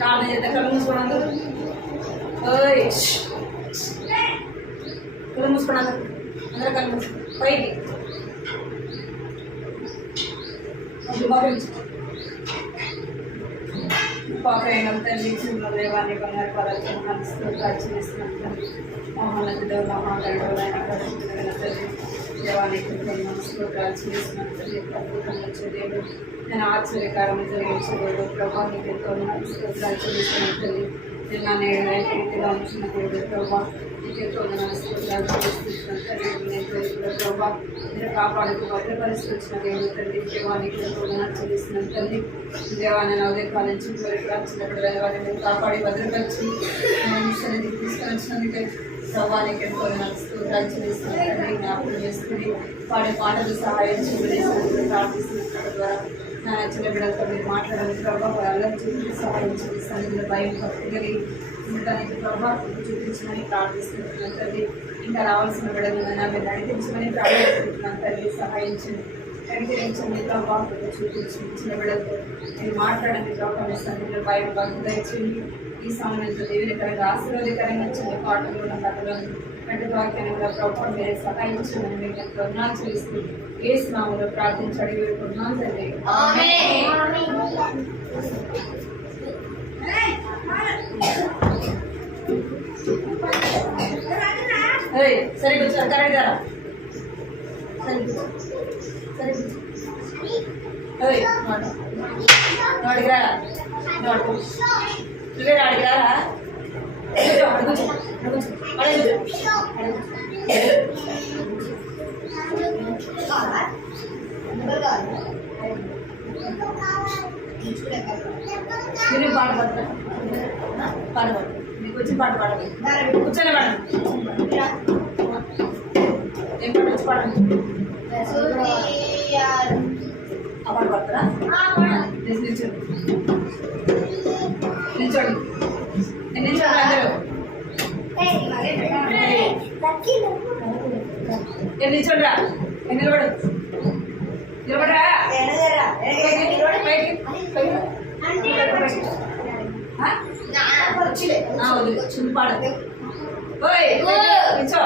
ప్రార్థన చేద్దాం. కళ్ళు మూసుకోవడం కళ్ళు మూసుకోవడం అందరూ కళ్ళు మూసుకో పైకి పాపైన తల్లి దేవాన్ని బంగారు పదార్థం మనసుస్తున్నాం మహోన్నతుడు మహాగణుడైన పరిశుద్ధుడైన తల్లి దేవానికి మనసుకాలు చేసినంత అద్భుతంగా దేవుడు నేను ఆశ్చర్యకారం జరిగించే దేవుడు ప్రభా నీకు ఎంతో మనసుకాలు చేసిన తల్లి నిన్న నేడు రీతిగా ఉంచిన దేవుడు ప్రభా నీకు ఎంతో మనసుకాలు చేస్తున్నాను తల్లి ప్రభా నేను కాపాడుతూ భద్రపరిస్థితి వచ్చిన దేవుడు తల్లి దేవానికి ఎంతో చేసిన తల్లి దేవాన్ని నా ఉదయకాల నుంచి వచ్చినప్పుడు దేవాన్ని నేను కాపాడి భద్రపరిచి సన్నిధికి తీసుకొచ్చినందుకే ప్రభానికి ఎంతో స్తోత్రాలు చెల్లిస్తున్నాను. జ్ఞాపకం చేసుకుని పాడే పాటలు సహాయం చేయడానికి ప్రార్థిస్తున్న ద్వారా నా చిన్న బిడ్డలతో మీరు మాట్లాడాలి ప్రభావ వాళ్ళని చూపించి సహాయం చేస్తాను. ఇందులో భయం కలిగి ఉండడానికి ప్రభావ చూపించమని ప్రార్థిస్తున్నాను తల్లి. ఇంకా రావాల్సిన బిడ్డలను మీరు నడిపించమని ప్రార్థిస్తున్నాను తల్లి. సహాయించండి, కనికరించండి ప్రభావ చూపించి చిన్న బిడ్డలతో మీరు మాట్లాడండి ప్రభావ సన్నిధిలో భయం దయచేయండి. ఈ సమయంలో దేవునికరంగా ఆశీర్వాదకరంగా చిన్న పాటలు కథలను కంటి వాక్యాన్ని కూడా ప్రభుత్వం మీరే సహాయించమని మీకు ఎంతో రుణాలు చెల్లిస్తూ ఏ స్నామంలో ప్రార్థించడి వేడుకుంటున్నాను తండ్రి. సరే కూర్చోరు కరెక్ట్ గారా సరే నోడికి రారా నోడు నువ్వే రాడికి రారా మీరు పాట పాడతారు పాడబడు మీకు వచ్చి పాట పాడాలి కూర్చొని పాడండి. ఏం పాట వచ్చి పాడండి. ఆ పాట పాడతారా? నిల్చోండి నిల్చోండి నిల్చోండి అందరూ నిల్చోండిరా నిలబడు నిలబడరా చిన్న పాడ నిల్చో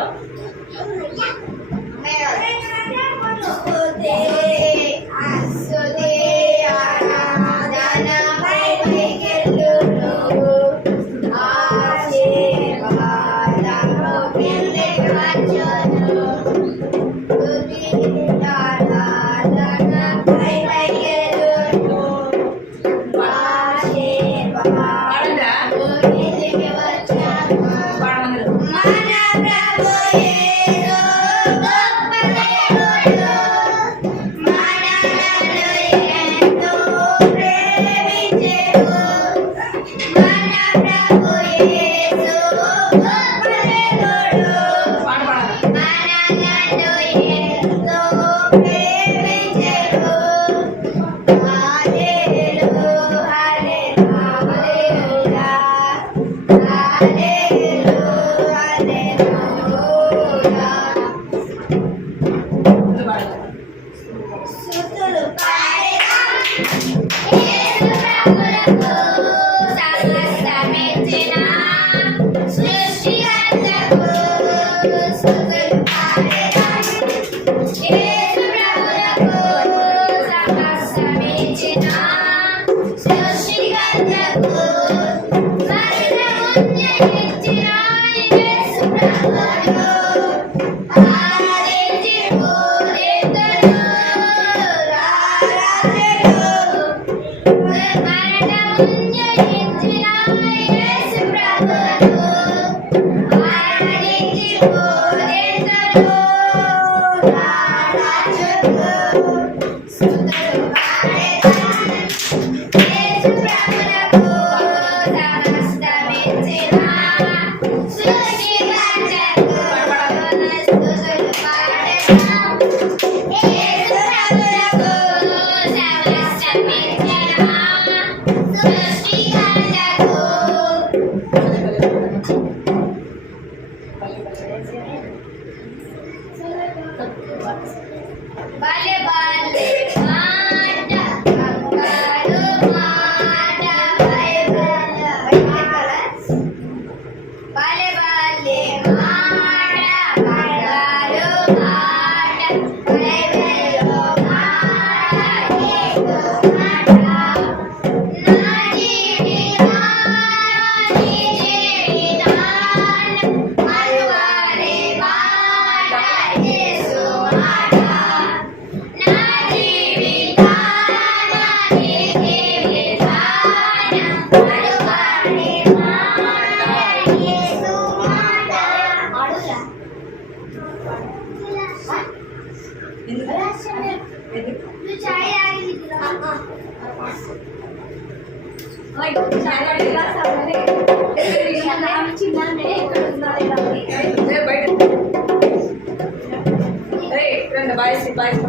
బాయ్స్ బాయ్స్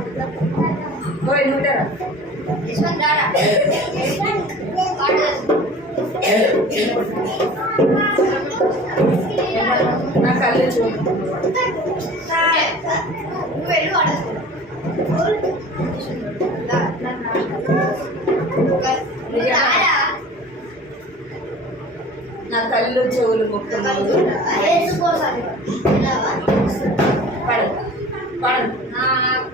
పోయి ఉంటారా నా కళ్ళు చూడు నా కళ్ళు చెవులు ముక్కున్నాడు పడు పడు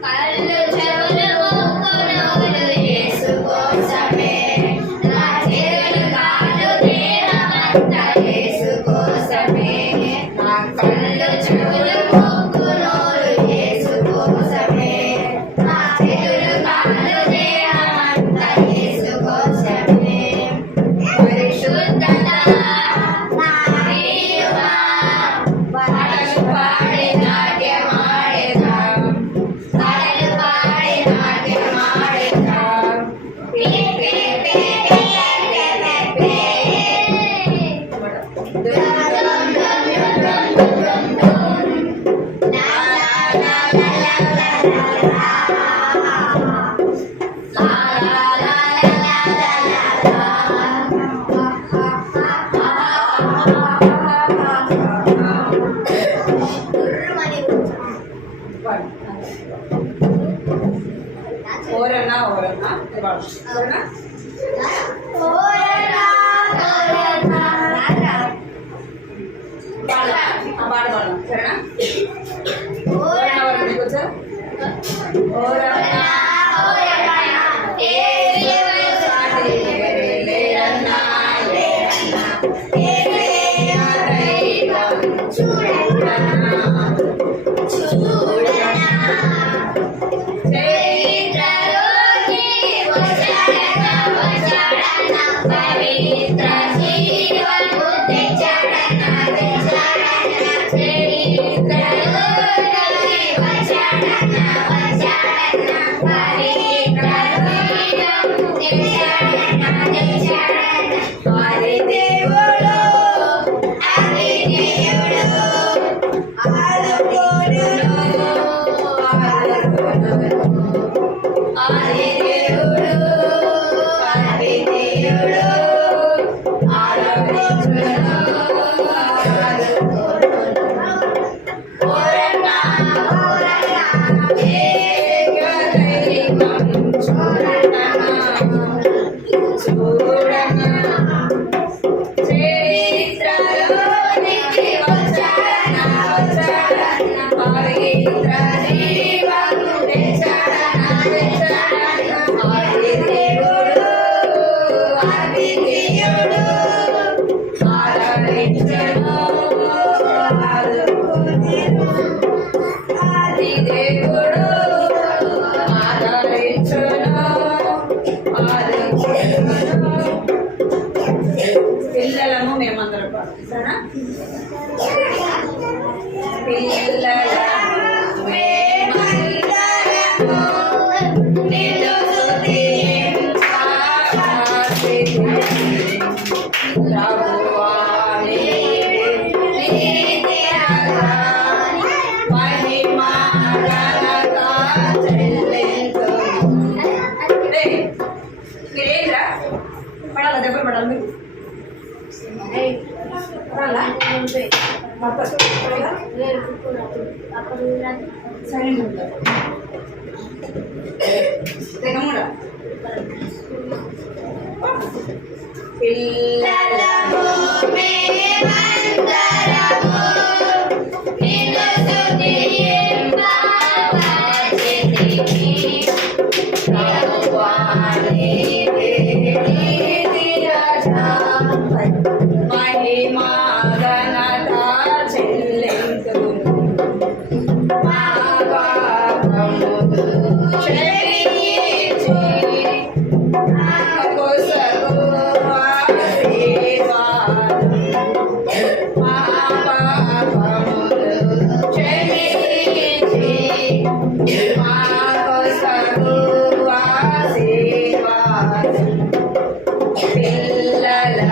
కళ్ళు చెవులు ముక్కున్నాడు యేసు కోసమే నా చెవులు కాళ్ళు దేహమంతా యేసు కోసమే నా కళ్ళు చెవులు ముక్కున్నాడు యేసు కోసమే నా చెవులు కాళ్ళు దేహమంతా యేసు కోసమే పరిశుద్ధత ఓరన్నా ఓరన్నా ఓరన్నా పాడగలను సరేనా ఓరన్నా ఓరన్నా కూర్చో ఓరన్నా పిల్లలము మేమందరం పాడుతారా పిల్లలము మేమందరము నిన్ను ప్రభువా మహిమా ఘనత చెల్లించుము. మీరేంద్రా పడాలా దెబ్బలు పడాలి మీరు పడాలా సరే తెగముడా పిల్లలము మేమందరము నిన్ను స్తుతింపవలెనిమి. ప్రభువా నీవే నీతి రాజా మహిమా ఘనత చెల్లింతుము. మా పాపములు క్షమించి పిల్లల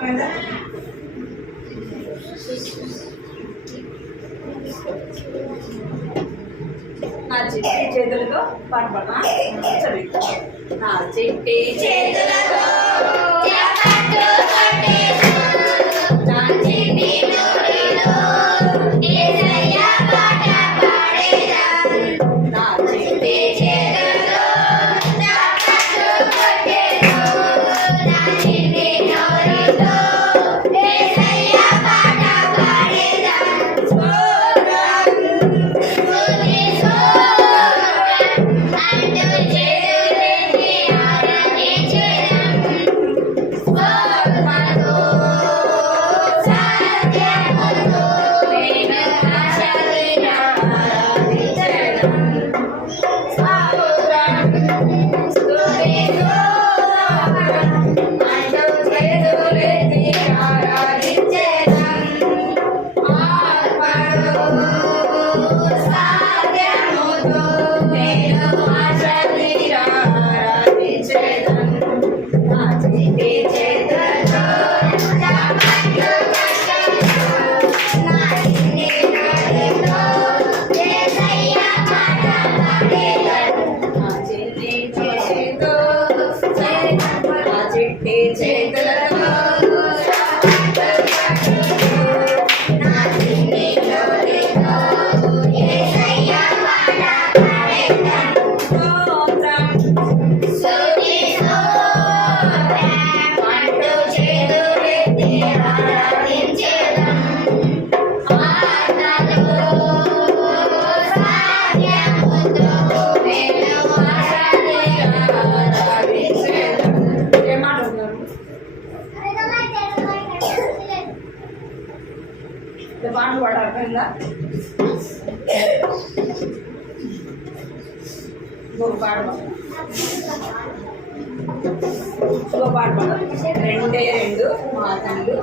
అర్థమైందా? నా చిట్టి చేతులతో పాట పాడమా? చదివి. నా చిట్టి చేతులతో పాటలు పాట అర్థమైందా? ఇంకొక పాట రెండే రెండు మాటలు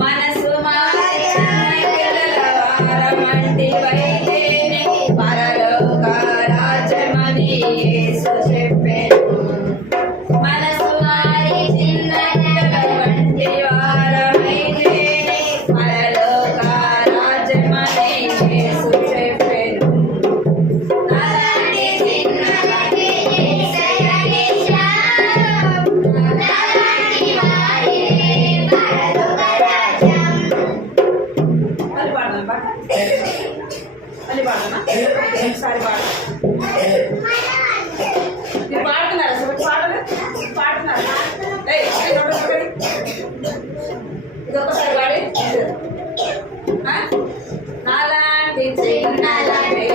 మనసు మారమంటి వైదేనే పరలోక రాజమని యేసు చెప్పెను. మనసు మారి చిన్నటువంటి వారమైదేనే పరలోక రాజమని యేసు చెప్పెను. అలాంటి చిన్నవారి యేసయ్యని ఒకసారి మీరు పాడుతున్నారా? అసలు పాడుతున్నారా? ఇది ఒకసారి పాడి. నాలాంటి చిన్నలాంటి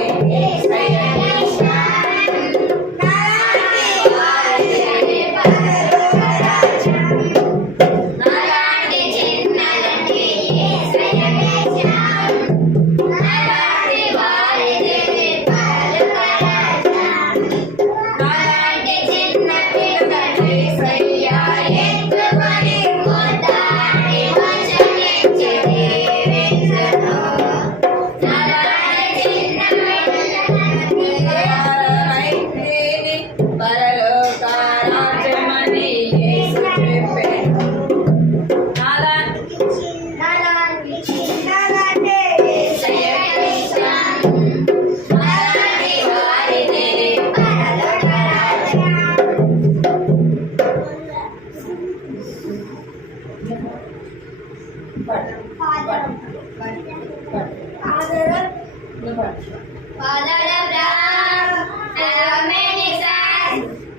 Father Abraham,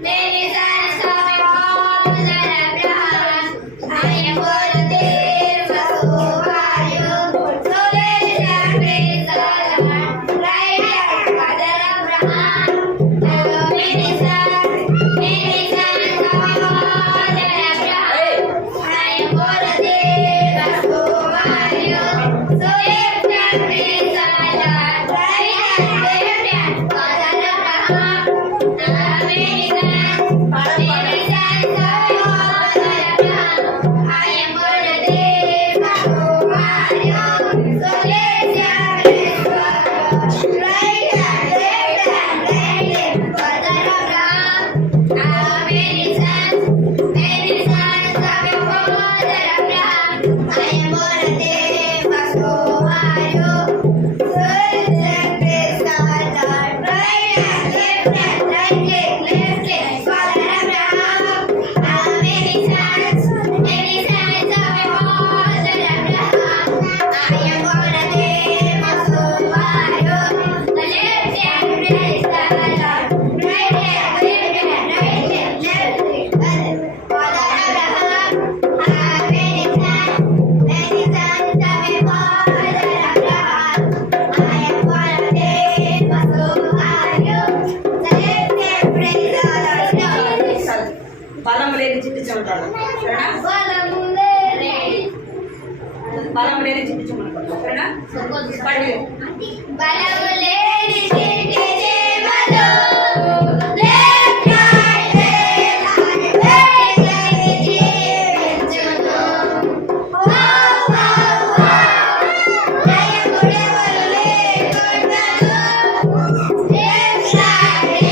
many sons of Father Abraham. I am born there, so are you. So let us praise the Lord. Right here, Father Abraham, many sons of Father Abraham. I am born there, so are you. So let us praise the Lord. Right here, Father Abraham, many sons of Father Abraham. I am born there, so are you. So let us praise the Lord. Right here, Father Abraham, many sons of Father Abraham. I am born there, so are you. So let us praise the Lord. Right hand, left hand, right leg, Father Abraham. Many sons of Father Abraham. I am born there, so are you. The left hand, praise the Lord. Right hand, left hand, right leg, Father Abraham. Many sons of Father Abraham. I am born there, so are you. The left hand, praise the Lord. బలం లేని చిట్టి చెమటాడు సరేనా? బలం లేని చిట్టి చెమటాడు సరేనా? పడి బలము లేని చిట్టి చెమటలు, left right, left right జీవించును. జయముడెవరు లేకుండాను, left right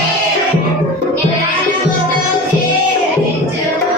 నిలయముతో జీవించును.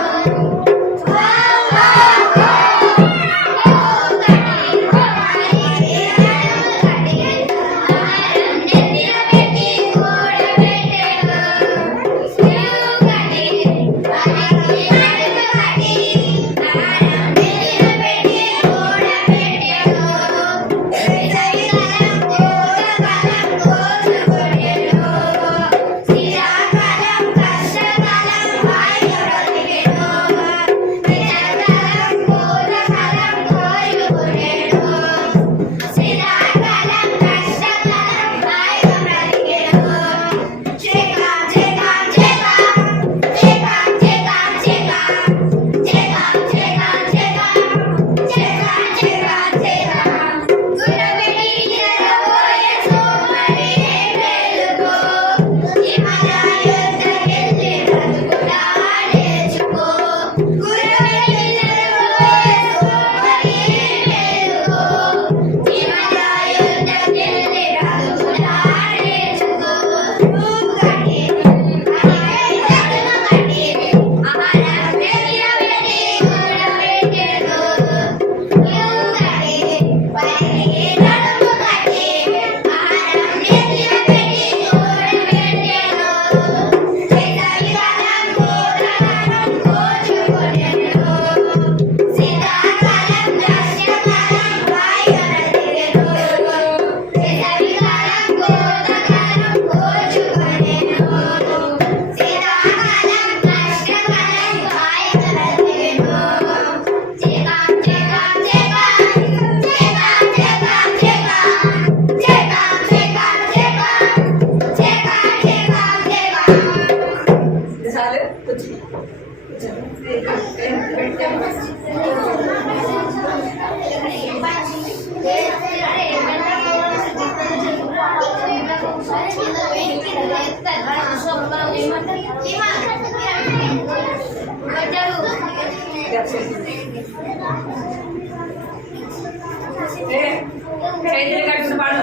చేతులు కట్టుకుని పాడు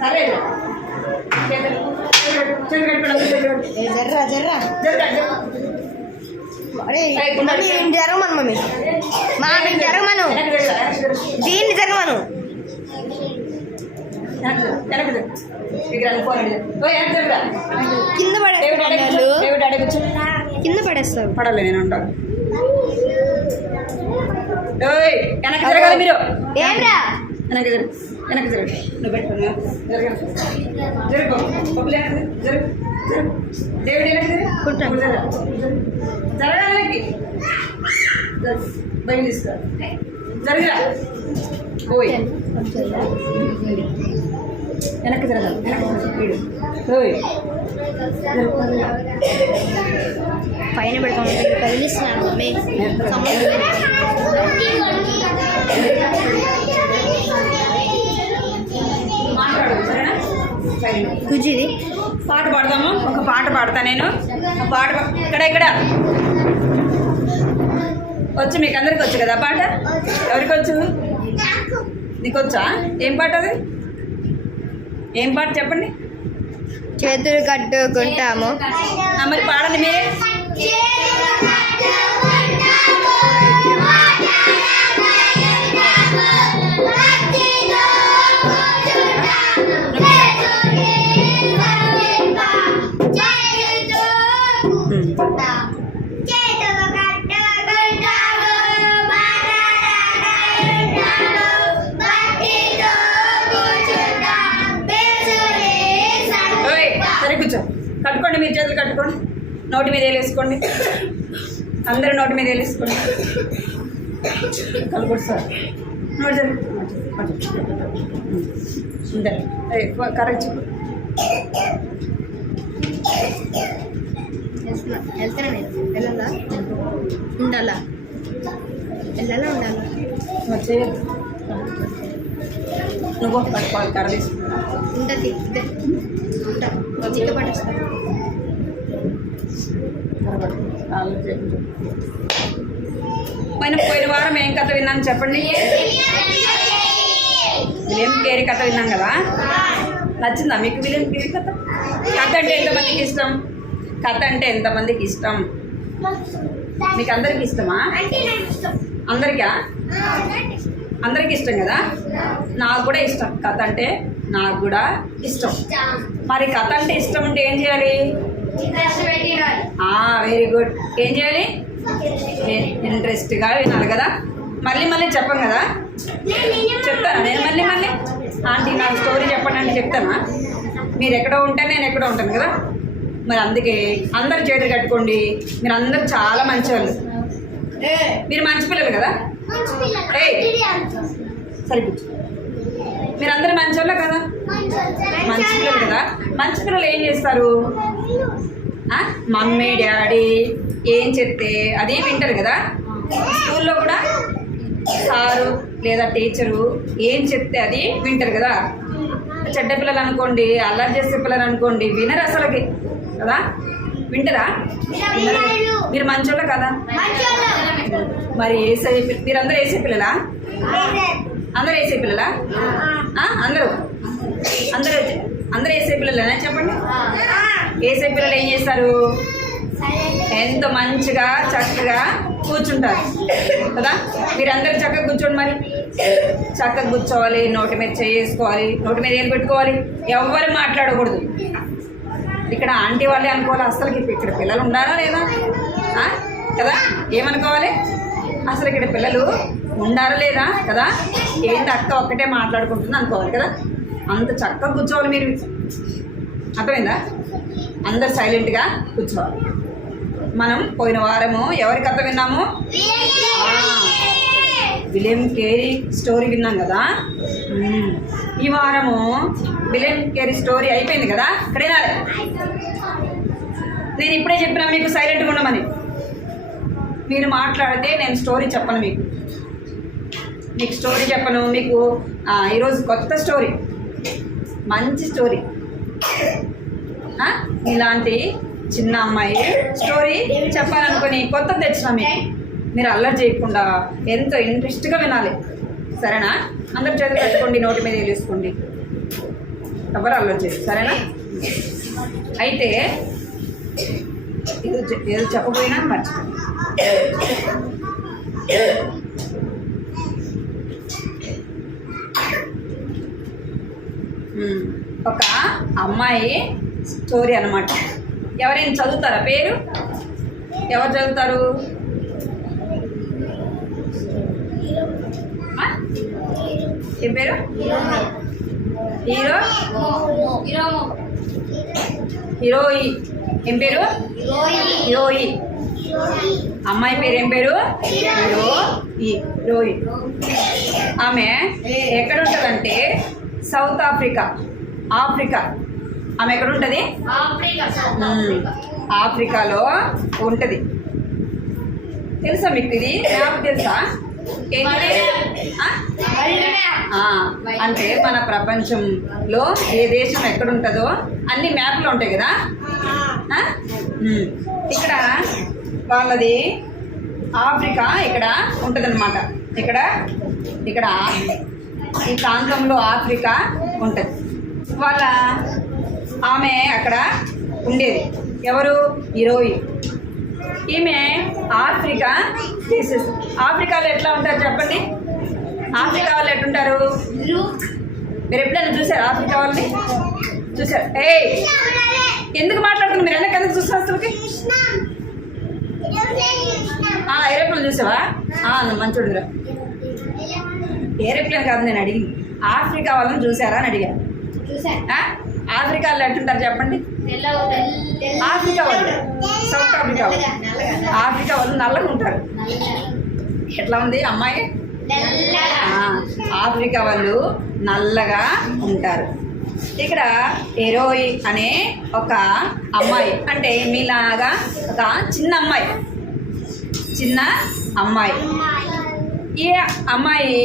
సరే చేతులు చేతులు కట్టుకోండి జర్రా జర్రా అరే మమ్మీ జరగమను మమ్మీ జరగమను దీన్ని జరగమను కింద కింద పడేస్తారు పడలే నేను ఉంటాను వెనక్కి జరగాలి మీరు ఏంట్రా వెనక్కి జరగ నువ్వు పెట్టుకున్నా జరుగు పప్పులు జరుగు దేవుడు జరగాలి బయట తీసుకో జరగరా పోయి వెనక్కి జరగాలి పైన పెడతాం కదిలిస్తున్నాను మమ్మీ మాట్లాడు సరేనా కుజిది పాట పాడదాము ఒక పాట పాడతా నేను ఆ పాట ఇక్కడ వచ్చు మీకు అందరికి వచ్చు కదా పాట ఎవరికి వచ్చు నీకు వచ్చా ఏం పాట అది ఏం పాట చెప్పండి చేతులు కట్టుకుంటాము మరి పాడండి మీరే సరే కూర్చో కట్టుకోండి మీరు చేతులు కట్టుకోండి నోటి మీద వేసుకోండి అందరూ నోటి మీద వేసుకోండి కలుపుడు సార్ నోటి కరెక్ట్ వెళ్తానా నేను వెళ్ళాలా ఉండాలా వెళ్ళాలా ఉండాలా నువ్వు పట్టుకోవాలి కర్ర తీసుకున్నా ఉంటుంది చిక్క పట్టేస్తా పోయిన వారం ఏం కథ విన్నాను చెప్పండి విలియం కేరీ కథ విన్నాం కదా నచ్చిందా మీకు విలియం కేరీ కథ కథ అంటే ఎంతమందికి ఇష్టం కథ అంటే ఎంతమందికి ఇష్టం మీకు అందరికి ఇష్టమా అందరికా అందరికి ఇష్టం కదా నాకు కూడా ఇష్టం కథ అంటే నాకు కూడా ఇష్టం మరి కథ అంటే ఇష్టం అంటే ఏం చేయాలి వెరీ గుడ్ ఏం చేయాలి ఇంట్రెస్ట్గా వినాలి కదా మళ్ళీ మళ్ళీ చెప్పం కదా చెప్తానా నేను మళ్ళీ మళ్ళీ ఆంటీ నాకు స్టోరీ చెప్పండి అంటే చెప్తానా మీరు ఎక్కడో ఉంటే నేను ఎక్కడో ఉంటాను కదా మరి అందుకే అందరు చేతులు కట్టుకోండి మీరు అందరు చాలా మంచివాళ్ళు మీరు మంచి పిల్లలు కదా సరే కూర్చో మీరు అందరు మంచివాళ్ళే కదా మంచి పిల్లలు కదా మంచి పిల్లలు ఏం చేస్తారు మమ్మీ డాడీ ఏం చెప్తే అదే వింటారు కదా స్కూల్లో కూడా సారు లేదా టీచరు ఏం చెప్తే అది వింటారు కదా చెడ్డ పిల్లలు అనుకోండి అల్లరి చేసే పిల్లలు అనుకోండి వినరు అసలుకి కదా వింటారా మీరు మంచోళ్ళే కదా మరి ఏసై మీరందరూ వేసే పిల్లలా అందరూ వేసే పిల్లలా అందరూ అందరూ అందరూ వేసే పిల్లలేనా చెప్పండి వేసే పిల్లలు ఏం చేస్తారు ఎంతో మంచిగా చక్కగా కూర్చుంటారు కదా మీరందరూ చక్కగా కూర్చోండి మరి చక్కగా కూర్చోవాలి నోటి మీద చేసుకోవాలి నోటి మీద ఏం పెట్టుకోవాలి ఎవరు మాట్లాడకూడదు ఇక్కడ ఆంటీ వాళ్ళే అనుకోవాలి అసలుకి ఇక్కడ పిల్లలు ఉండాలా లేదా కదా ఏమనుకోవాలి అసలు ఇక్కడ పిల్లలు ఉండారా లేదా కదా ఏంటి అక్క ఒక్కటే మాట్లాడుకుంటుంది అనుకోవాలి కదా అంత చక్కగా కూర్చోవాలి మీరు అర్థమైందా అందరు సైలెంట్గా కూర్చోవాలి మనం పోయిన వారము ఎవరి కథ విన్నాము విలియం కేరీ స్టోరీ విన్నాం కదా ఈ వారము విలియం కేరీ స్టోరీ అయిపోయింది కదా ఇక్కడ నేను ఇప్పుడే చెప్పినా మీకు సైలెంట్గా ఉండమని మీరు మాట్లాడితే నేను స్టోరీ చెప్పను మీకు స్టోరీ చెప్పను మీకు ఈరోజు కొత్త స్టోరీ మంచి స్టోరీ ఇలాంటి చిన్న అమ్మాయి స్టోరీ చెప్పాలనుకుని కొత్తది తెచ్చినా మీరు అల్లరి చేయకుండా ఎంతో ఇంట్రెస్ట్గా వినాలి సరేనా అందరు చేతులు కట్టుకోండి నోటి మీద వేసుకోండి ఎవరు అల్లరి చేసి సరేనా అయితే ఏదో చెప్పబోయినా మర్చిపోయి ఒక అమ్మాయి స్టోరీ అన్నమాట. ఎవరైనా చదువుతారా? పేరు ఎవరు చదువుతారు? ఏం పేరు? హీరో హీరోయి. ఏం పేరు? హీరోయి. అమ్మాయి పేరు ఏం పేరు? హీరోయి. ఆమె ఎక్కడ ఉంటుందంటే సౌత్ ఆఫ్రికా. ఆమె ఎక్కడ ఉంటుంది? ఆఫ్రికాలో ఉంటుంది. తెలుసా మీకు? ఇది మ్యాప్ తెలుసా? అంటే మన ప్రపంచంలో ఏ దేశం ఎక్కడ ఉంటుందో అన్ని మ్యాప్లో ఉంటాయి కదా. ఇక్కడ వాళ్ళది ఆఫ్రికా ఇక్కడ ఉంటుందన్నమాట. ఇక్కడ ఈ ప్రాంతంలో ఆఫ్రికా ఉంటుంది. ఆమె అక్కడ ఉండేది. ఎవరు? హీరోయి. ఈమె ఆఫ్రికా ప్లేసెస్. ఆఫ్రికాలో ఎట్లా ఉంటారు చెప్పండి? ఆఫ్రికా వాళ్ళు ఎట్లుంటారు? మీరు ఎప్పుడైనా చూసారు ఆఫ్రికా వాళ్ళని? చూసారు? ఎందుకు మాట్లాడుతున్నారు మీరు? ఎందుకు చూస్తారు అసలుకి? ఏరోప్లేన్ చూసావా? నువ్వు మంచోడురా. ఏరోప్లేన్ కాదు నేను అడిగింది. ఆఫ్రికా వాళ్ళని చూసారా అని అడిగాను. ఆఫ్రికాలో ఎట్లుంటారు చెప్పండి? ఆఫ్రికా వాళ్ళు, సౌత్ ఆఫ్రికా వాళ్ళు. ఆఫ్రికా వాళ్ళు నల్లగా ఉంటారు. ఎట్లా ఉంది అమ్మాయి? ఆఫ్రికా వాళ్ళు నల్లగా ఉంటారు. ఇక్కడ హీరోయి అనే ఒక అమ్మాయి, అంటే మీలాగా ఒక చిన్న అమ్మాయి. ఈ అమ్మాయి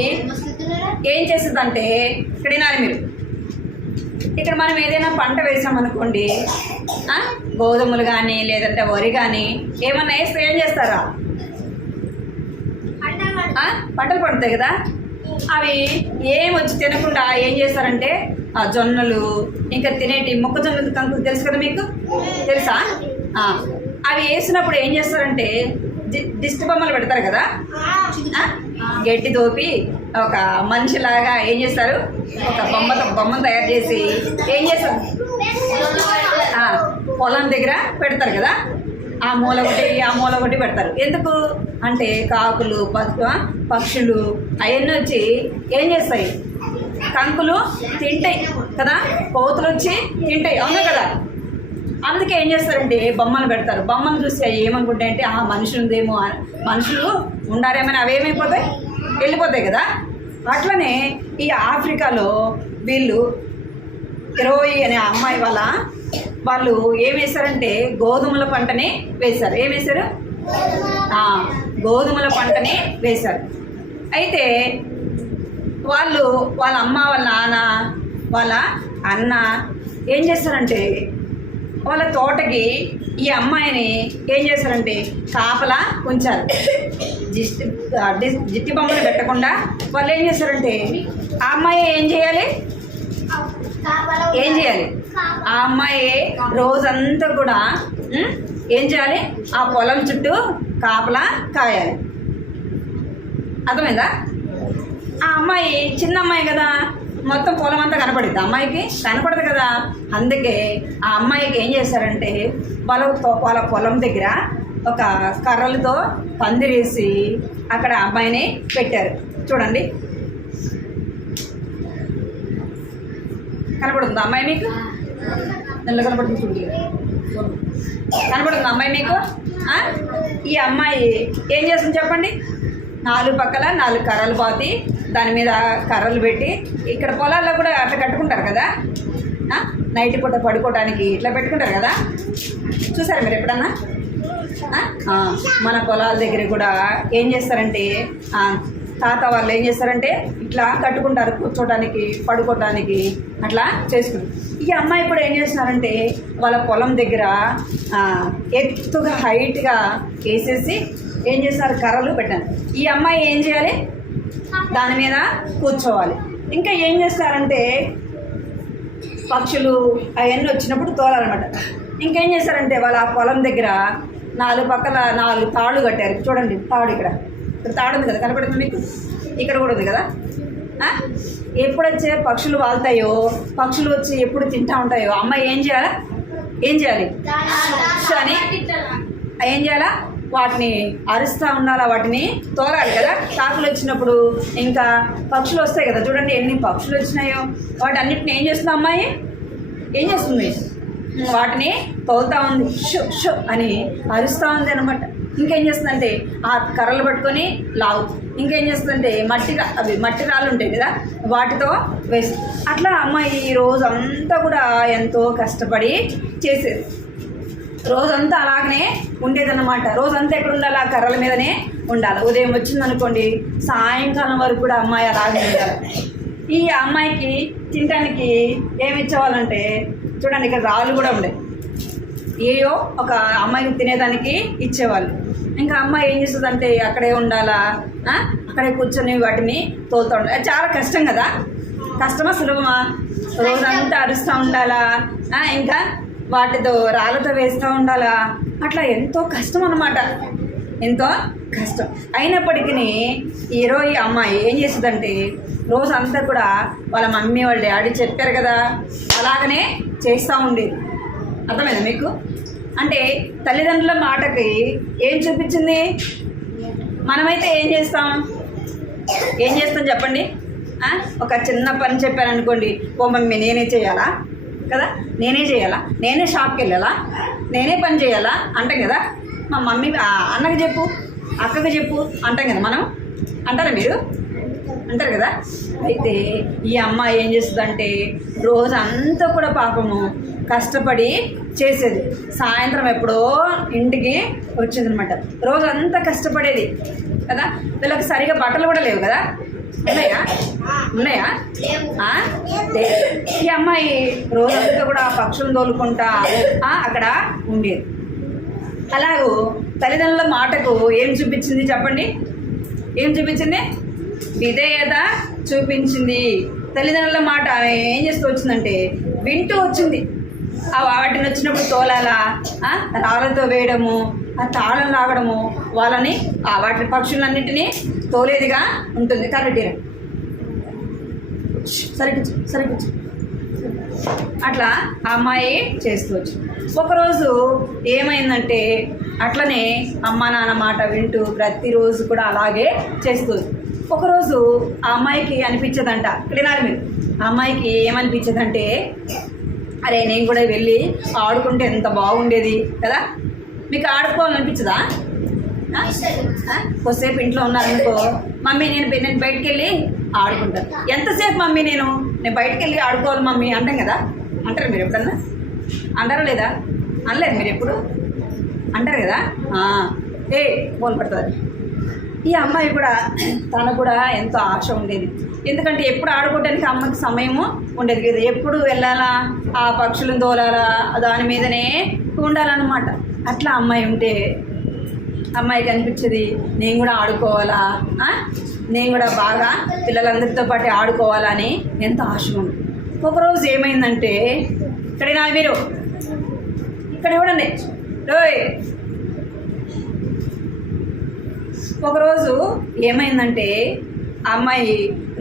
ఏం చేస్తుందంటే, ఇక్కడ వినాలి మీరు. ఇక్కడ మనం ఏదైనా పంట వేసామనుకోండి, గోధుమలు కానీ లేదంటే వరి కానీ ఏమన్నా వేస్తే ఏం చేస్తారా? పంటలు పడతాయి కదా. అవి ఏం వచ్చి తినకుండా ఏం చేస్తారంటే ఆ జొన్నలు, ఇంకా తినేటి మొక్కజొన్నలు కంకులు తెలుసు కదా మీకు? తెలుసా? అవి వేసినప్పుడు ఏం చేస్తారంటే దిష్టి బొమ్మలు పెడతారు కదా. గట్టి దోపి ఒక మనిషిలాగా ఏం చేస్తారు? ఒక బొమ్మను తయారు చేసి ఏం చేస్తారు? పొలం దగ్గర పెడతారు కదా. ఆ మూల ఒకటి పెడతారు. ఎందుకు అంటే కాకులు, పక్షులు అవన్నీ వచ్చి ఏం చేస్తాయి? కంకులు తింటాయి కదా. కోతులు వచ్చి తింటాయి, అవునా కదా. అందుకే ఏం చేస్తారంటే బొమ్మలు పెడతారు. బొమ్మలు చూసి అవి ఏమనుకుంటాయంటే మనుషులుదేమో, మనుషులు ఉండారేమని అవేమైపోతాయి? వెళ్ళిపోతాయి కదా. అట్లనే ఈ ఆఫ్రికాలో వీళ్ళు హీరోయి అనే అమ్మాయి వాళ్ళు ఏం వేశారంటే గోధుమల పంటని వేశారు. ఏం వేశారు? గోధుమల పంటని వేశారు. అయితే వాళ్ళ అమ్మ, వాళ్ళ నాన్న, వాళ్ళ అన్న ఏం చేస్తారంటే వాళ్ళ తోటకి ఈ అమ్మాయిని ఏం చేస్తారంటే కాపలా ఉంచారు. జిట్టి బొమ్మలు పెట్టకుండా వాళ్ళు ఏం చేస్తారంటే ఆ అమ్మాయి ఏం చేయాలి? ఆ అమ్మాయి రోజంతా కూడా ఏం చేయాలి? ఆ పొలం చుట్టూ కాపలా కాయాలి. అర్థమైందా? ఆ అమ్మాయి చిన్న అమ్మాయి కదా, మొత్తం పొలం అంతా కనపడుద్ది. అమ్మాయికి కనపడదు కదా. అందుకే ఆ అమ్మాయికి ఏం చేశారంటే వాళ్ళ పొలం దగ్గర ఒక కర్రలతో పందిరేసి అక్కడ అమ్మాయిని పెట్టారు. చూడండి, కనపడుతుంది అమ్మాయి మీకు? నెల కనపడుతుంది. చూడండి, కనపడుతుంది అమ్మాయి మీకు? ఈ అమ్మాయి ఏం చేస్తుంది చెప్పండి? 4 పక్కల 4 కర్రలు పాతి దాని మీద కర్రలు పెట్టి, ఇక్కడ పొలాల్లో కూడా అట్లా కట్టుకుంటారు కదా, నైట్ పూట పడుకోవడానికి ఇట్లా పెట్టుకుంటారు కదా. చూసారా మీరు ఎప్పుడన్నా? మన పొలాల దగ్గర కూడా ఏం చేస్తారంటే తాత వాళ్ళు ఏం చేస్తారంటే ఇట్లా కట్టుకుంటారు, కూర్చోటానికి, పడుకోవటానికి అట్లా చేసుకుంటారు. ఈ అమ్మాయి కూడా ఏం చేస్తున్నారంటే వాళ్ళ పొలం దగ్గర ఎత్తుగా హైట్గా వేసేసి ఏం చేస్తారు? కర్రలు పెట్టారు. ఈ అమ్మాయి ఏం చేయాలి? దాని మీద కూర్చోవాలి. ఇంకా ఏం చేస్తారంటే పక్షులు అవన్నీ వచ్చినప్పుడు తోలాలన్నమాట. ఇంకేం చేశారంటే వాళ్ళ ఆ పొలం దగ్గర 4 పక్కల 4 తాళ్ళు కట్టారు. చూడండి తాడు ఇక్కడ తాడు ఉంది కదా, కనపడుతుంది మీకు, ఇక్కడ కూడా ఉంది కదా. ఎప్పుడొచ్చే పక్షులు వాళ్తాయో, పక్షులు వచ్చి ఎప్పుడు తింటూ ఉంటాయో అమ్మాయి ఏం చేయాలి అని ఏం చేయాలా, వాటిని అరుస్తూ ఉండాలా, వాటిని తోలాలి కదా. కాకులు వచ్చినప్పుడు ఇంకా పక్షులు వస్తాయి కదా, చూడండి ఎన్ని పక్షులు వచ్చినాయో. వాటి అన్నిటిని ఏం చేస్తుంది అమ్మాయి, ఏం చేస్తుంది, వాటిని తోలుతూ ఉంది, షు షు అని అరుస్తూ ఉంది అనమాట. ఇంకేం చేస్తుందంటే ఆ కర్రలు పట్టుకొని లావు, ఇంకేం చేస్తుందంటే మట్టి రాళ్ళు ఉంటాయి కదా, వాటితో వేస్తుంది. అట్లా అమ్మాయి ఈ రోజంతా కూడా ఎంతో కష్టపడి చేసేది. రోజంతా అలాగనే ఉండేదన్నమాట. రోజంతా ఎక్కడ ఉండాలి, ఆ కర్రల మీదనే ఉండాలి. ఉదయం వచ్చిందనుకోండి సాయంకాలం వరకు కూడా అమ్మాయి అలాగే ఉండాలి. ఈ అమ్మాయికి తినడానికి ఏమి ఇచ్చేవాళ్ళంటే చూడండి, ఇక్కడ రాళ్ళు కూడా ఉండే, ఏయో ఒక అమ్మాయికి తినేదానికి ఇచ్చేవాళ్ళు. ఇంకా అమ్మాయి ఏం చేస్తుందంటే అక్కడే ఉండాలా, అక్కడే కూర్చొని వాటిని తోలుతూ ఉండాలి. చాలా కష్టం కదా, కష్టమా సులభమా? రోజంతా అరుస్తూ ఉండాలా, ఇంకా వాటితో రాళ్ళతో వేస్తూ ఉండాలా, అట్లా ఎంతో కష్టం అన్నమాట, ఎంతో కష్టం. అయినప్పటికీ ఈ అమ్మాయి ఏం చేస్తుందంటే రోజంతా కూడా వాళ్ళ మమ్మీ వాళ్ళ డాడీ చెప్పారు కదా అలాగనే చేస్తూ ఉండేది. అర్థమైందా మీకు? అంటే తల్లిదండ్రుల మాటకి ఏం చూపించింది. మనమైతే ఏం చేస్తాం చెప్పండి. ఒక చిన్న పని చెప్పారనుకోండి, ఓ మమ్మీ నేనే చేయాలా కదా, నేనే చేయాలా, నేనే షాప్కి వెళ్ళాలా, నేనే పని చేయాలా అంటాం కదా. మా మమ్మీ అన్నకి చెప్పు, అక్కకి చెప్పు అంటాం కదా మనం. అంటారా మీరు? అంటారు కదా. అయితే ఈ అమ్మాయి ఏం చేస్తుందంటే రోజంతా కూడా పాపము కష్టపడి చేసేది. సాయంత్రం ఎప్పుడో ఇంటికి వచ్చేదనమాట. రోజంతా కష్టపడేది కదా. వీళ్ళకి సరిగా బట్టలు కూడా లేవు కదా, ఉన్నాయా? ఈ అమ్మాయి రోజంతా కూడా పక్షులను తోలుకుంటా అక్కడ ఉండేది. అలాగూ తల్లిదండ్రుల మాటకు ఏం చూపించింది చెప్పండి, ఏం చూపించింది? విధేయత చూపించింది. తల్లిదండ్రుల మాట ఏం చేస్తూ వచ్చిందంటే వింటూ వచ్చింది. వాటిని వచ్చినప్పుడు తోలాలా, రాళ్ళతో వేయడము, ఆ తాళం లాగడము, వాళ్ళని వాటి పక్షులన్నింటినీ తోలేదిగా ఉంటుంది. కరెక్ట్, సరిగ్గా అట్లా ఆ అమ్మాయి చేస్తూ వచ్చింది. ఒకరోజు ఏమైందంటే అట్లనే అమ్మ నాన్న మాట వింటూ ప్రతిరోజు కూడా అలాగే చేస్తుంది. ఒకరోజు ఆ అమ్మాయికి అనిపించదంట, వినాలి మీరు, ఆ అమ్మాయికి ఏమనిపించదంటే అరే నేను కూడా వెళ్ళి ఆడుకుంటే ఎంత బాగుండేది కదా. మీకు ఆడుకోవాలనిపించదా? కొద్దిసేపు ఇంట్లో ఉన్నారనుకో, మమ్మీ నేను బయటికి వెళ్ళి ఆడుకుంటాను. ఎంతసేపు మమ్మీ నేను బయటికి వెళ్ళి ఆడుకోవాలి మమ్మీ అంటాం కదా. అంటారు మీరు ఎప్పుడన్నా? అంటారా లేదా? అనలేదు మీరు ఎప్పుడు? అంటారు కదా. బోల్ పడుతుంది. ఈ అమ్మాయి కూడా తను కూడా ఎంతో ఆశ ఉండేది. ఎందుకంటే ఎప్పుడు ఆడుకోవడానికి అమ్మకి సమయము ఉండేది కదా. ఎప్పుడు వెళ్ళాలా, ఆ పక్షులను తోలాలా, దాని మీదనే ఉండాలన్నమాట. అట్లా అమ్మాయి ఉంటే అమ్మాయికి అనిపించేది నేను కూడా ఆడుకోవాలా, నేను కూడా బాగా పిల్లలందరితో పాటు ఆడుకోవాలా అని ఎంతో ఆశ ఉంది. ఒకరోజు ఏమైందంటే ఇక్కడ మీరు ఇక్కడ చూడండి, ఒకరోజు ఏమైందంటే అమ్మాయి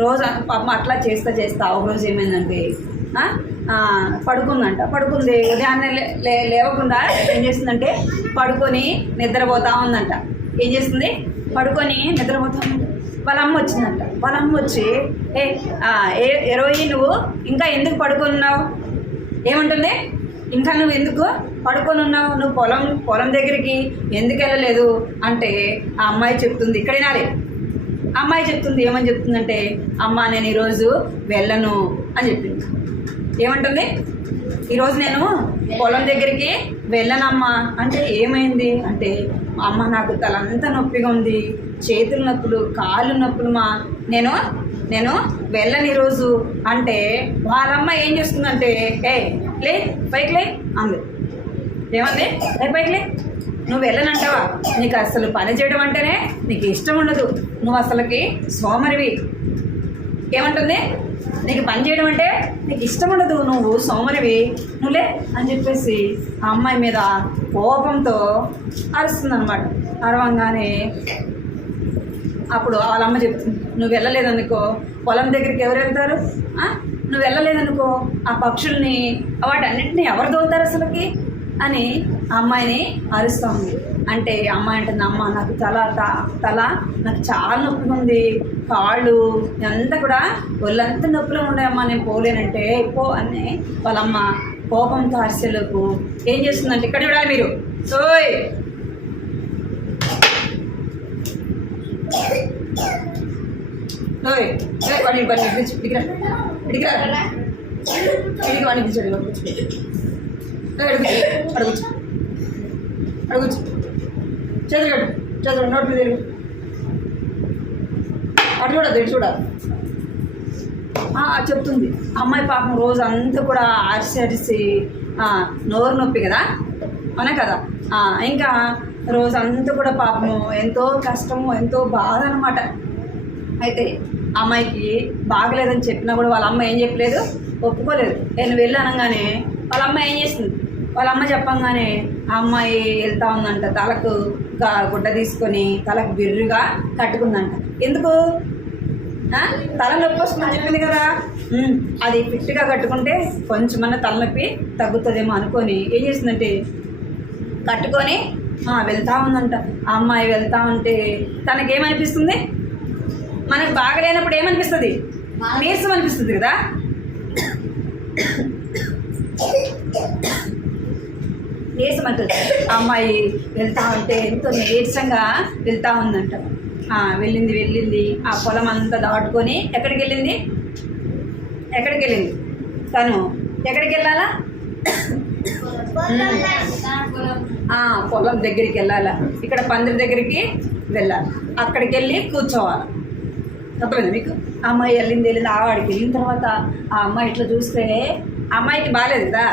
రోజు అమ్మ అట్లా చేస్తా ఒకరోజు ఏమైందంటే పడుకుంది. ఉదయాన్నే లేవకుండా ఏం చేస్తుందంటే పడుకొని నిద్రపోతూ ఉందంట. ఏం చేస్తుంది? పడుకొని నిద్రపోతూ ఉందంట. వాళ్ళ అమ్మ వచ్చిందంట. వాళ్ళ అమ్మ వచ్చి ఏ రోజు నువ్వు ఇంకా ఎందుకు పడుకున్నావు? ఏమంటుంది? ఇంకా నువ్వు ఎందుకు పడుకొని ఉన్నావు? నువ్వు పొలం దగ్గరికి ఎందుకు వెళ్ళలేదు అంటే ఆ అమ్మాయి చెప్తుంది, ఇక్కడ వినాలి. అమ్మాయి చెప్తుంది, ఏమని చెప్తుందంటే అమ్మ నేను ఈరోజు వెళ్ళను అని చెప్పింది. ఏమంటుంది? ఈరోజు నేను పొలం దగ్గరికి వెళ్ళనమ్మా అంటే ఏమైంది అంటే అమ్మ నాకు తలంతా నొప్పిగా ఉంది, చేతులు నొప్పులు, కాళ్ళు నొప్పులు మా నేను వెళ్ళను ఈరోజు అంటే వాళ్ళమ్మ ఏం చేస్తుందంటే లే పైకి లే అంది. ఏమంది? పైకి లే, నువ్వు వెళ్ళనంటావా? నీకు అసలు పని చేయడం అంటేనే నీకు ఇష్టం ఉండదు, నువ్వు అసలుకి సోమరివి. ఏమంటుంది? నీకు పని చేయడం అంటే నీకు ఇష్టం ఉండదు, నువ్వు సోమరివి, నువ్వులే అని చెప్పేసి ఆ అమ్మాయి మీద కోపంతో అరుస్తుందన్నమాట. అరవంగానే అప్పుడు వాళ్ళ అమ్మ చెప్తుంది, నువ్వు వెళ్ళలేదనుకో పొలం దగ్గరికి ఎవరు వెళ్తారు, నువ్వు వెళ్ళలేదనుకో ఆ పక్షుల్ని వాటన్నిటిని ఎవరు తోలుతారు అసలుకి అని ఆ అమ్మాయిని అరుస్తూ ఉంది. అంటే అమ్మాయి అంటుంది, అమ్మ నాకు తల నాకు చాలా నొప్పిగా ఉంది, కాళ్ళు అంతా కూడా ఒళ్ళంతా నొప్పిలో ఉన్నాయమ్మా, నేను పోలేనంటే పో అని వాళ్ళమ్మ కోపంతో అరిసెలకు ఏం చేస్తుందంటే, ఇక్కడ చూడాలి మీరు, సోయ్ వాడిని ఇడిగిరా వాడిని పిలిచాడు, అడుగుచ్చు చేతులు కట్టు, చేతులు నోటి మీద అటు చూడదు, ఇటు చూడాలి చెప్తుంది. అమ్మాయి పాపం రోజు అంతా కూడా అరిసి నోరు నొప్పి కదా, అనే కదా, ఇంకా రోజు అంతా కూడా పాపము ఎంతో కష్టము, ఎంతో బాధ అనమాట. అయితే అమ్మాయికి బాగలేదని చెప్పినా కూడా వాళ్ళ అమ్మ ఏం చెప్పలేదు, ఒప్పుకోలేదు. నేను వెళ్ళి అనగానే వాళ్ళ అమ్మ ఏం చేస్తుంది, వాళ్ళ అమ్మ చెప్పంగానే ఆ అమ్మాయి వెళ్తా ఉందంట, తలకు గుడ్డ తీసుకొని తలకు బిర్రుగా కట్టుకుందంట. ఎందుకు, తల నొప్పి వస్తుందని చెప్పింది కదా, అది ఫిట్గా కట్టుకుంటే కొంచెమన్నా తలనొప్పి తగ్గుతుందేమో అనుకొని ఏం చేసిందంటే కట్టుకొని వెళ్తూ ఉందంట. ఆ అమ్మాయి వెళ్తూ ఉంటే తనకేమనిపిస్తుంది, మనకు బాగలేనప్పుడు ఏమనిపిస్తుంది, నీరసం అనిపిస్తుంది కదా. నీరసం అంటుంది. ఆ అమ్మాయి వెళ్తూ ఉంటే ఎంతో నీరసంగా వెళ్తూ ఉందంట. వెళ్ళింది ఆ పొలం అంతా దాటుకొని ఎక్కడికి వెళ్ళింది తను ఎక్కడికి వెళ్ళాలా, పొలం దగ్గరికి వెళ్ళాలా, ఇక్కడ పందిరి దగ్గరికి వెళ్ళాలి, అక్కడికి వెళ్ళి కూర్చోవాలి. అర్థమైంది మీకు. ఆ అమ్మాయి వెళ్ళింది ఆ వాడికి వెళ్ళిన తర్వాత ఆ అమ్మాయి ఇట్లా చూస్తే అమ్మాయికి బాగాలేదు కదా,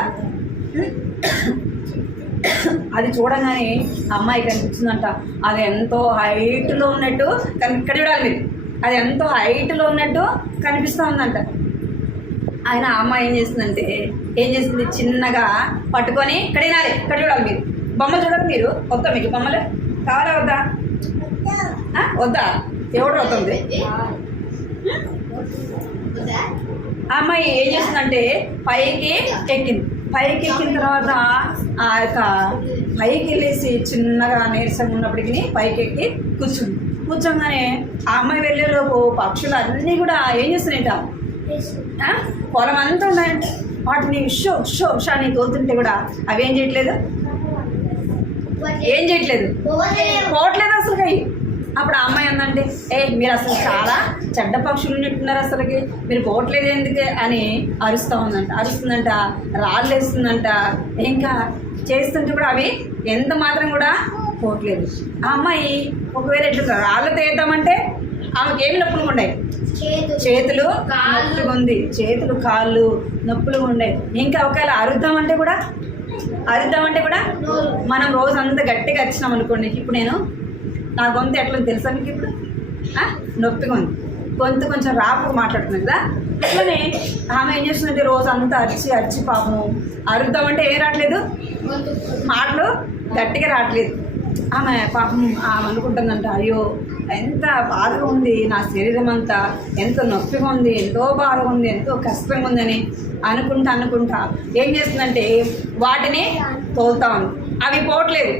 అది చూడగానే అమ్మాయికి అనిపిస్తుందంట అది ఎంతో హైట్లో ఉన్నట్టు ఇక్కడ చూడాలి మీరు, అది ఎంతో హైట్లో ఉన్నట్టు కనిపిస్తూ ఉందంట. ఆయన ఆ అమ్మాయి ఏం చేసింది చిన్నగా పట్టుకొని ఇక్కడ వినాలి, ఇక్కడ చూడాలి మీరు, బొమ్మలు చూడాలి మీరు. వద్దా మీకు బొమ్మలు కావాలా వద్దా, వద్దా, ఎవడు అవుతుంది. ఆ అమ్మాయి ఏం చేస్తుందంటే పైకి ఎక్కిన తర్వాత ఆ యొక్క పైకి వెళ్ళేసి చిన్నగా నీరసంగా ఉన్నప్పటికీ పైకి ఎక్కి కూర్చోగానే ఆ అమ్మాయి వెళ్ళేలోపు పక్షులు అన్నీ కూడా ఏం చేస్తున్నాయంట, పొలం అంతా ఉన్నాయంట, వాటిని షో అని తోలుతుంటే కూడా అవి ఏం చేయట్లేదు పోవట్లేదు అసలు. అప్పుడు ఆ అమ్మాయి అందంటే, మీరు అసలు చాలా చెడ్డ పక్షులు ఉన్నట్టున్నారు, అసలుకి మీరు పోవట్లేదు ఎందుకు అని అరుస్తుందంట, రాళ్ళు వేస్తుందంట, ఇంకా చేస్తుంటే కూడా అవి ఎంత మాత్రం కూడా పోవట్లేదు. ఆ అమ్మాయి ఒకవేళ ఎట్లా రాళ్ళతో వేద్దామంటే ఆమెకి ఏమి నొప్పులు ఉన్నాయి, చేతులు నొప్పులుగా ఉంది, చేతులు కాళ్ళు నొప్పులుగా ఉన్నాయి. ఇంకా ఒకవేళ అరుద్దామంటే కూడా మనం రోజు అంత గట్టిగా వచ్చినాం అనుకోండి, ఇప్పుడు నేను నా గొంతు ఎట్లా తెలుసా మీకు, ఇప్పుడు నొప్పిగా ఉంది, గొంతు కొంచెం రాపుగా మాట్లాడుతుంది కదా. అట్లనే ఆమె ఏం చేస్తుందంటే రోజు అంతా అరిచి పాపము అరుద్దామంటే ఏం రావట్లేదు, మాటలు గట్టిగా రావట్లేదు. ఆమె పాపం ఆమె అనుకుంటుందంట, అయ్యో ఎంత బాధగా ఉంది నా శరీరం అంతా, ఎంతో నొప్పిగా ఉంది, ఎంతో బాధగా ఉంది, ఎంతో కష్టంగా ఉందని అనుకుంటా ఏం చేస్తుందంటే వాటిని తోలుతా ఉంది, అవి పోవట్లేదు.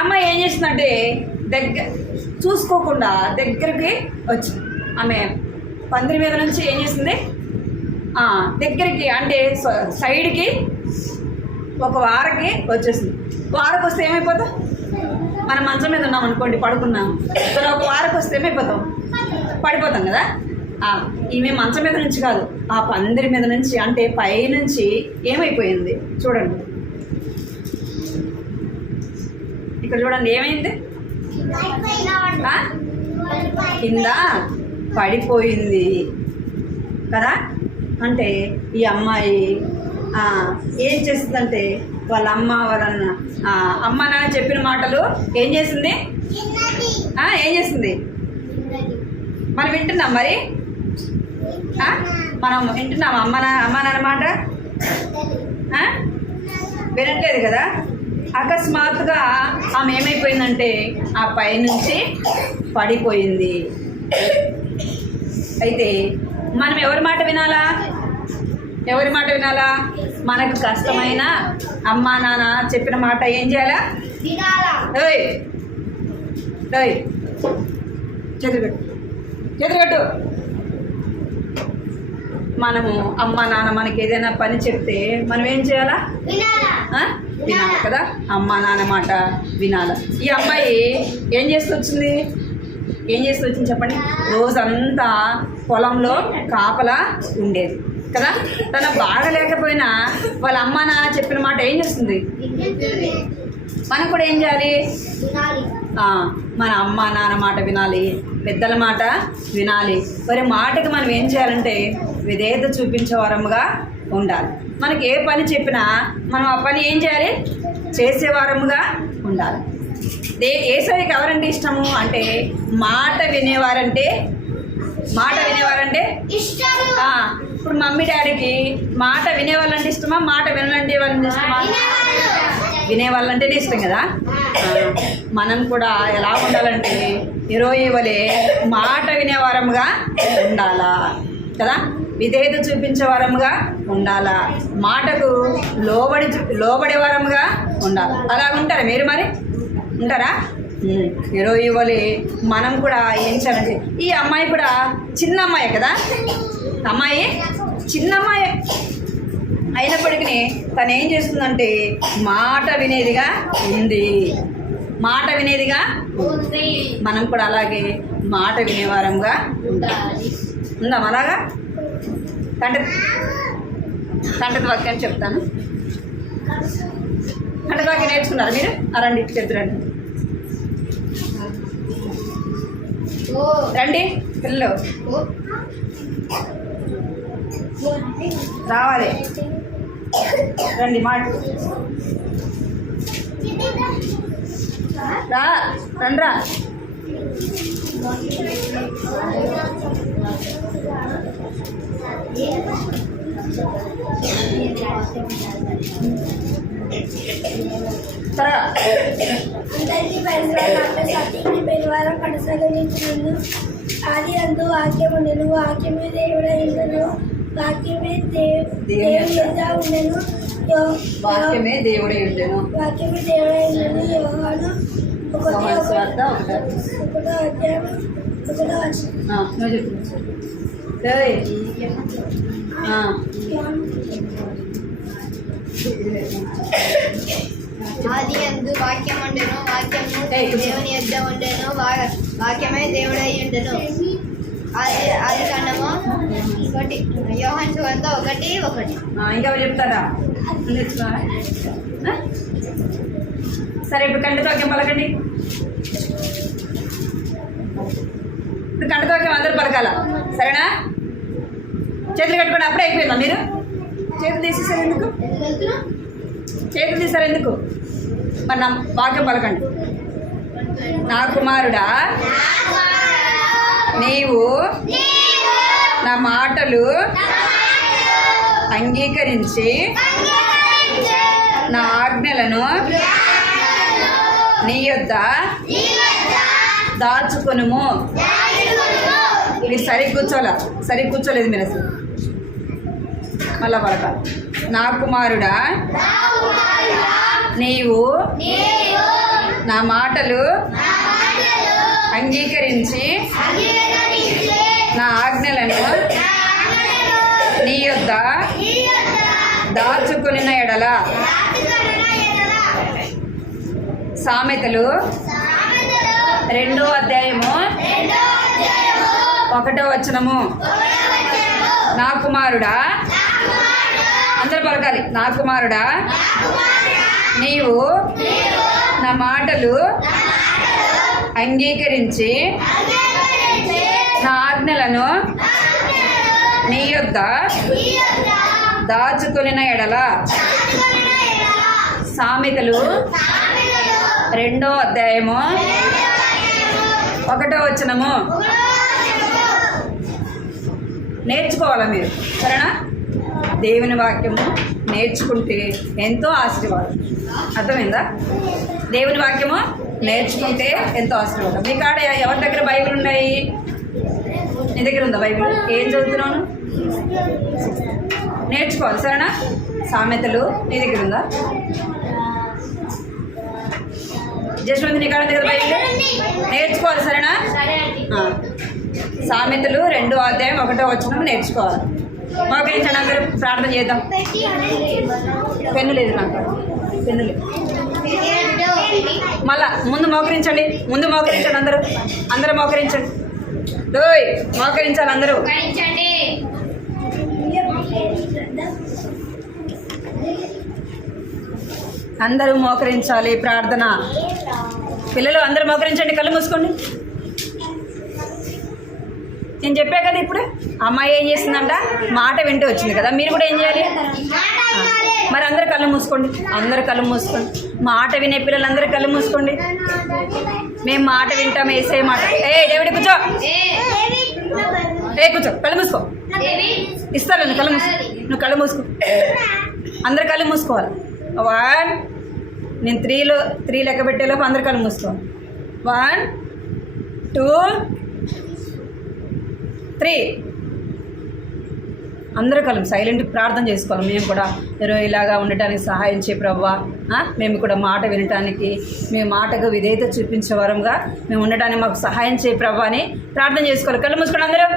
అమ్మాయి ఏం చేస్తుందంటే చూసుకోకుండా దగ్గరికి వచ్చి ఆమె పందిరి మీద నుంచి ఏం చేస్తుంది దగ్గరికి అంటే సైడ్కి ఒక వారకి వచ్చేసింది. వారకు వస్తే ఏమైపోతాం, మనం మంచం మీద ఉన్నాం అనుకోండి, పడుకున్నాం, సరే ఒక వారకు వస్తే ఏమైపోతాం, పడిపోతాం కదా. ఈమె మంచం మీద నుంచి కాదు, ఆ పందిరి మీద నుంచి అంటే పైనుంచి ఏమైపోయింది చూడండి, ఇక్కడ చూడండి ఏమైంది, కింద పడిపోయింది కదా. అంటే ఈ అమ్మాయి ఏం చేస్తుందంటే వాళ్ళ అమ్మ నాన్న చెప్పిన మాటలు ఏం చేసింది మనం వింటున్నాం మరి, మనం వింటున్నాం అమ్మ నాన్న మాట వినట్లేదు కదా. అకస్మాత్తుగా ఆమె ఏమైపోయిందంటే ఆ పైనుంచి పడిపోయింది. అయితే మనం ఎవరి మాట వినాలా? ఎవరి మాట వినాలా? మనకు కష్టమైన అమ్మా నాన్న చెప్పిన మాట ఏం చేయాలా? ఏయ్ ఏయ్ చేతులు మనము అమ్మ నాన్న మనకి ఏదైనా పని చెప్తే మనం ఏం చేయాలా? వినాలి కదా. అమ్మ నాన్న మాట వినాలి. ఈ అమ్మాయి ఏం చేస్తూ వచ్చింది చెప్పండి. రోజంతా పొలంలో కాపలా ఉండేది కదా. తన బాగా లేకపోయినా వాళ్ళ అమ్మ నాన్న చెప్పిన మాట ఏం చేస్తుంది? మనం కూడా ఏం చేయాలి? మన అమ్మ నాన్న మాట వినాలి, పెద్దల మాట వినాలి. మరి మాటకి మనం ఏం చేయాలంటే విధేయత చూపించే వారముగా ఉండాలి. మనకి ఏ పని చెప్పినా మనం ఆ పని ఏం చేయాలి? చేసేవారముగా ఉండాలి. ఏసైకి ఎవరంటే ఇష్టము అంటే మాట వినేవారంటే ఇప్పుడు మమ్మీ డాడీకి మాట వినేవాళ్ళంటే ఇష్టమా, మాట వినాలంటే వాళ్ళంటే ఇష్టమా? వినేవాళ్ళంటేనే ఇష్టం కదా. మనం కూడా ఎలా ఉండాలంటే హీరోయి వలె మాట వినేవారముగా ఉండాలా కదా. విధేయత చూపించే వారముగా ఉండాలా, మాటకు లోబడే వారముగా ఉండాలి. అలా ఉంటారా మీరు? మరి ఉంటారా? హీరోయి వలె మనం కూడా ఏం చేయాలంటే, ఈ అమ్మాయి కూడా చిన్న అమ్మాయి కదా, అమ్మాయి చిన్న అమ్మాయి అయినప్పటికీ తను ఏం చేస్తుందంటే మాట వినేదిగా ఉంది. మనం కూడా అలాగే మాట వినేవారంగా ఉందాం. అలాగా కంటత వాక్యాన్ని చెప్తాను. కంటత వాక్యం నేర్చుకున్నారు మీరు? రండి, చెప్తురండి. రండి పిల్లలు, రావాలి, రండి. మాట రండ్రా. అందరికీ పరివారం కొనసాగించు. ఆది అందు వాక్యం ఉండను, వాక్యమే దేవుడైనను, వాక్యమే దేవుడై ఉండెను. యోహాను 1:1. ఆది యందు వాక్యం ఉండెను, వాక్యము దేవుని యొద్ద ఉండెను, వాక్యమే దేవుడై ఉండెను. ఆది కాండము 1, యోహాను సువార్త 1:1. ఇంకా చెప్తారా? సరే, ఇప్పుడు కంటత వాక్యం పలకండి. ఇప్పుడు కంటత వాక్యం అందరూ పలకాల, సరేనా? చేతులు కట్టుకోండి. అప్పుడే అయిపోయిందా? మీరు చేతులు తీసేసారు ఎందుకు? మరి నా వాక్యం పలకండి. నా కుమారుడా, నీవు నా మాటలు అంగీకరించి నా ఆజ్ఞలను నీ యొద్ద దాచుకొనుము. మీరు సరిగ్గా కూర్చోలేదు మీరు అసలు. మళ్ళా పలక. నా కుమారుడా, నీవు నా మాటలు అంగీకరించి నా ఆజ్ఞలను నీ యొద్ద దాచుకొనిన ఎడల. సామెతలు 2వ అధ్యాయము 1వ వచనము. నా కుమారుడా, అందరూ పలకాలి. నా కుమారుడా, నీవు నా మాటలు అంగీకరించి నా ఆజ్ఞలను నీ యొద్ద దాచుకొనిన ఎడల. సామెతలు 2వ అధ్యాయము 1వ వచనము. నేర్చుకోవాలా మీరు, సరేనా? దేవుని వాక్యము నేర్చుకుంటే ఎంతో ఆశీర్వాదం. అర్థమైందా? దేవుని వాక్యము నేర్చుకుంటే ఎంతో ఆశీర్వాదం. మీ కాడ ఎవరి దగ్గర బైబిల్ ఉన్నాయి? నీ దగ్గర ఉందా బైబిల్? ఏం చదువుతున్నాను? నేర్చుకోవాలి, సరేనా? సామెతలు నీ దగ్గర ఉందా? జస్వంత్ నీ కాడ దగ్గర బైబిల్ నేర్చుకోవాలి, సరేనా? సామెతలు 2వ అధ్యాయం 1వ వచనం నేర్చుకోవాలి. మోకరించండి, అందరూ ప్రార్థన చేద్దాం. పెన్ను లేదు నాకు, పెన్ను లేదు. మళ్ళా ముందు మోకరించండి, అందరూ మోకరించండి. డోయ్ మోకరించాలి అందరూ. అందరూ మోకరించాలి. ప్రార్థన. పిల్లలు అందరూ మోకరించండి, కళ్ళు మూసుకోండి. నేను చెప్పా కదా ఇప్పుడు, అమ్మాయి ఏం చేస్తుందంట, మాట వింటూ వచ్చింది కదా. మీరు కూడా ఏం చేయాలి మరి? అందరు కళ్ళు మూసుకోండి, మాట వినే పిల్లలందరూ కళ్ళు మూసుకోండి. మేము మాట వింటాం, వేసే మాట. డేవిడ్ కూర్చో, కూర్చో, కళ్ళు మూసుకో. ఇస్తాను కళ్ళు మూసుకో, నువ్వు కళ్ళు మూసుకో. అందరు కళ్ళు మూసుకోవాలి. 1 నేను 3 లెక్క పెట్టేలోపు అందరు కళ్ళు మూసుకోవాలి. 1 2 3 అందరూ కలం సైలెంట్ ప్రార్థన చేసుకోవాలి. మేము కూడా ఇలాగా ఉండటానికి సహాయం చేయ ప్రభువా. మేము కూడా మాట వినటానికి, మీ మాటకు విధేయత చూపించే వరంగా మేము ఉండటానికి మాకు సహాయం చేయ ప్రభువా అని ప్రార్థన చేసుకోవాలి. కళ్ళు మూసుకోండి అందరూ.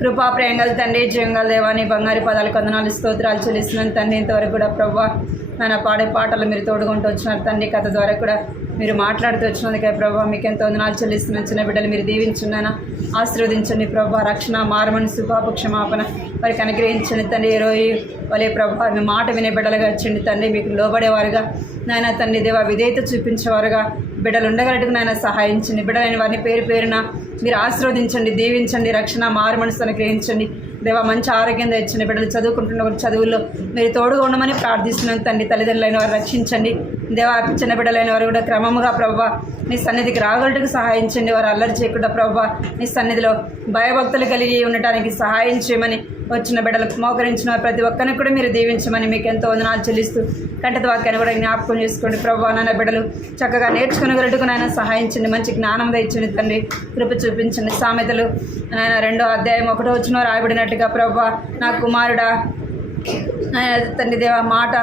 కృపా ప్రేంగల తండ్రి, జీవంగల దేవాని బంగారు పదాలు కొందనాలు స్తోత్రాలు చెల్లిస్తున్నాను తండ్రి. ఇంతవరకు కూడా ప్రభువా నాన్న పాడే పాటలు మీరు తోడుకుంటూ వచ్చినారు తండ్రి. కథ ద్వారా కూడా మీరు మాట్లాడుతూ వచ్చినందుకే ప్రభావ మీకు ఎంతో వందనాలు చెల్లిస్తున్నాను. చిన్న బిడ్డలు మీరు దీవించున్నాను, ఆశీర్వదించండి ప్రభావ. రక్షణ, మారమని, శుభాప, క్షమాపణ వారికి అనుగ్రహించండి తండ్రి. ఈరోజు వాళ్ళే ప్రభావ మీ మాట వినే బిడ్డలుగా వచ్చండి తండ్రి. మీకు లోబడేవారుగా నాయన తండ్రి దేవా విధేయత చూపించేవారుగా బిడ్డలు ఉండగలట్టుకు నాయన సహాయించండి. బిడ్డలైన వారిని పేరు పేరున మీరు ఆశీర్వదించండి, దీవించండి. రక్షణ, మారుమనసు అనుగ్రహించండి దేవా. మంచి ఆరోగ్యం తెచ్చండి. బిడ్డలు చదువుకుంటున్న చదువుల్లో మీరు తోడుగా ఉండమని ప్రార్థిస్తున్నాను తండ్రి. తల్లిదండ్రులైన వారు రక్షించండి దేవా. చిన్న బిడ్డలైన వారు కూడా క్రమముగా ప్రభావ నీ సన్నిధికి రాగలటుకు సహాయించండి. వారు అల్లరి చేయకుండా ప్రభావ నీ సన్నిధిలో భయభక్తులు కలిగి ఉండటానికి సహాయం చేయమని, వచ్చిన బిడ్డలకు మోకరించిన ప్రతి ఒక్కరిని కూడా మీరు దీవించమని మీకు ఎంతో వందనాలు చెల్లిస్తూ కంటత వాక్యాన్ని కూడా జ్ఞాపకం చేసుకోండి ప్రభావ. నాన్న బిడ్డలు చక్కగా నేర్చుకునగలటుకు నాయన సహాయించండి. మంచి జ్ఞానం ఇచ్చండి తండ్రి. కృప చూపించండి. సామెతలు నాయన 2వ అధ్యాయం 1వ వచనం రాయబడినట్టుగా ప్రభావ నా కుమారుడా తండ్రి దేవా మాట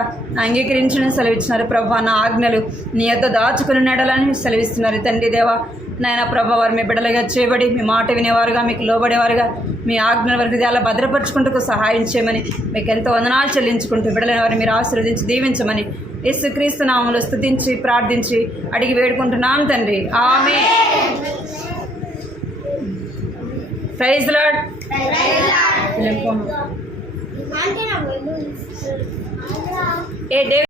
అంగీకరించని సెలవిచ్చినారు ప్రభావ. నా ఆజ్ఞలు నీ యొద్ద దాచుకుని నెడలని సెలవిస్తున్నారు తండ్రి దేవా. నాయన ప్రభావ వారు మీ బిడ్డలుగా చేయబడి మీ మాట వినేవారుగా, మీకు లోబడేవారుగా, మీ ఆజ్ఞల వరకు అలా భద్రపరుచుకుంటూ సహాయం చేయమని మీకు ఎంతో వందనాలు చెల్లించుకుంటూ బిడ్డలైన వారిని మీరు ఆశీర్వదించి దీవించమని యేసుక్రీస్తు నామములో స్తుతించి ప్రార్థించి అడిగి వేడుకుంటున్నాం తండ్రి. ఆమేన్. Praise lord. ఏ